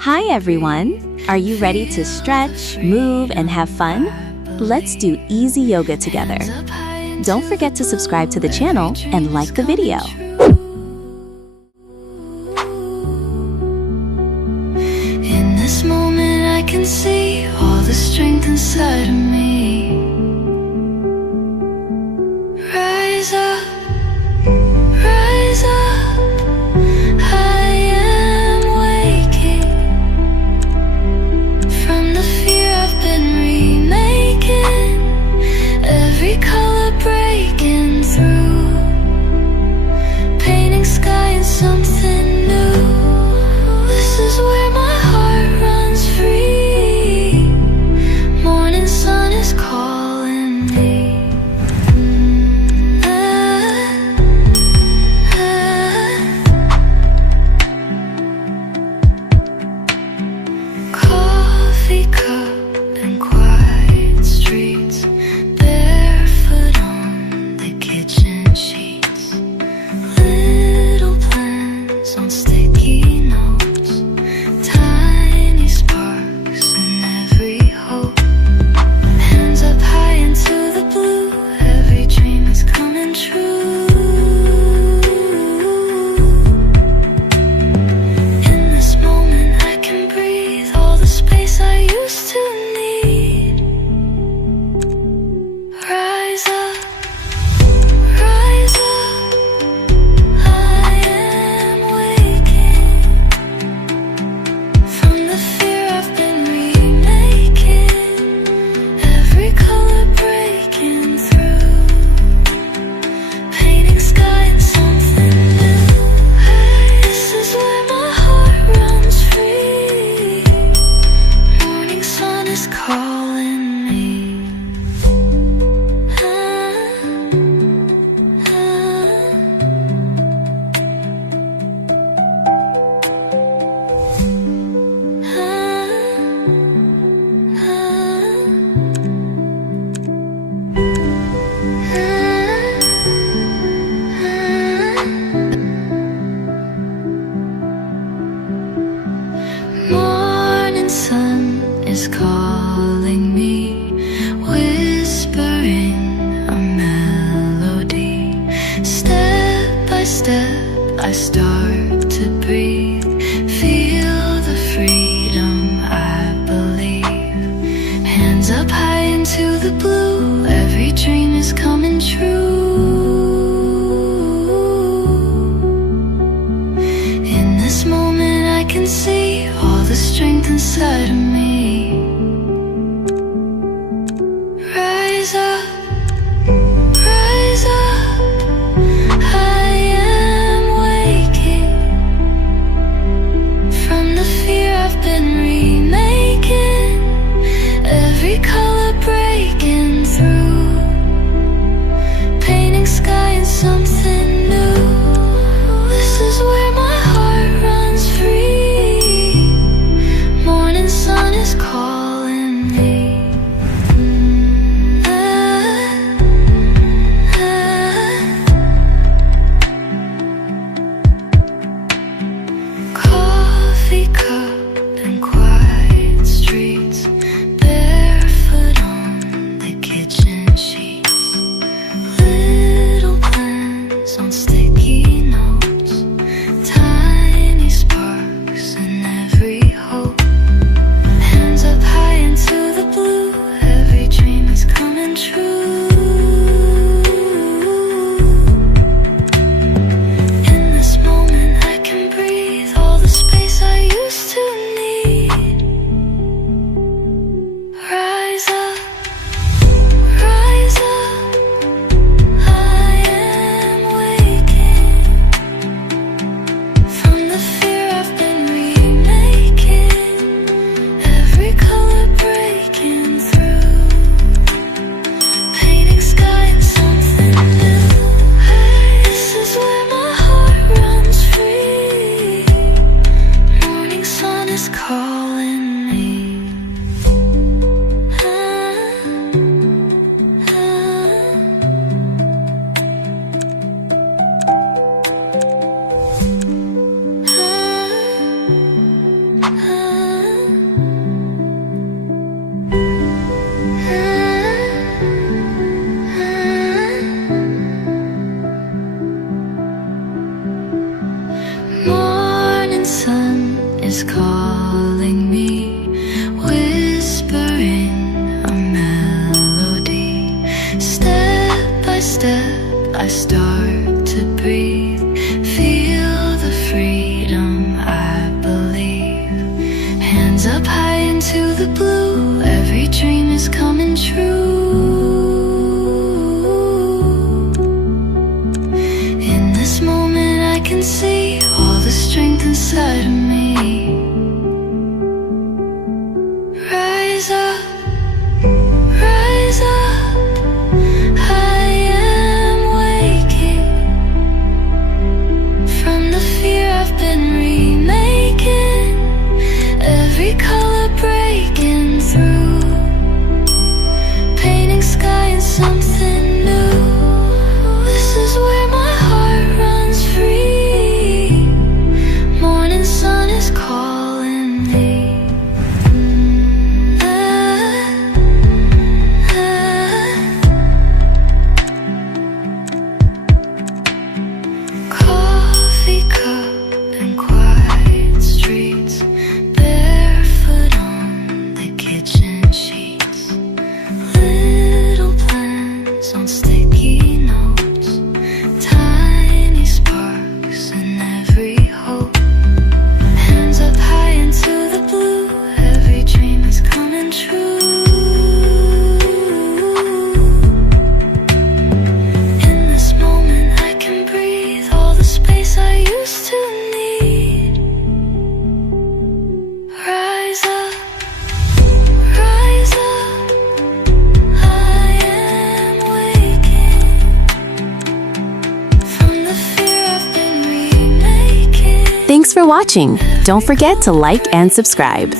Hi everyone! Are you ready to stretch, move, and have fun? Let's do easy yoga together. Don't forget to subscribe to the channel and like the video. In this moment I can see all the strength inside of me. Rise up, rise up. I am waking from the fear I've been remaking. Every color breaking through, painting sky in something new. This is where my heart runs free. Morning sun is calling me. Coffee cup and quiet streets, barefoot on the kitchen sheets. Little plans on sticky notes, tiny sparks in every hope. Hands up high into the blue, every dream is coming true. In this moment I can breathe all the space I used to need. Rise up, rise up. I am waking from the fear I've been remaking. Every color breaking through, painting sky in something new. This is where my heart runs free. Morning sun is calling me. Morning sun is calling me, whispering a melody. Step by step I start to breathe, feel the freedom I believe. Hands up high into the blue, every dream is coming true. In this moment I can see all the strength inside of me. Rise up, rise up. I am waking from the fear I've been remaking. Every color breaking through, painting sky in something new. This is where my heart runs free. Morning sun is calling me. Coffee cup and quiet streets, barefoot on the kitchen sheets. Little plans on sticky notes, tiny sparks in every hope. Hands up high into the blue, every dream is coming true. In this moment I can breathe all the space I used to need. Rise up, rise up. I am waking from the fear I've been remaking. Every color breaking through, painting sky in something new. This is where my heart runs free. Morning sun is calling me. Ah, ah, ah. is calling me, whispering a melody. Step by step, I start to breathe, feel the freedom I believe. Hands up high into the blue, every dream is coming true. In this moment I can see all the strength inside of me. Rise up, rise up, I am waking from the fear I've been remaking, every color breaking through, painting sky in something new. This is where my heart runs free, morning sun is calling me. Coffee cup and quiet streets, barefoot on the kitchen sheets, little plans on sticky notes, tiny sparks in every hope. Hands up high into the blue, every dream is coming true. In this moment I can breathe all the space I used to need. Rise up, I am waking from the fear I've been remaking. Thanks for watching. Don't forget to like and subscribe.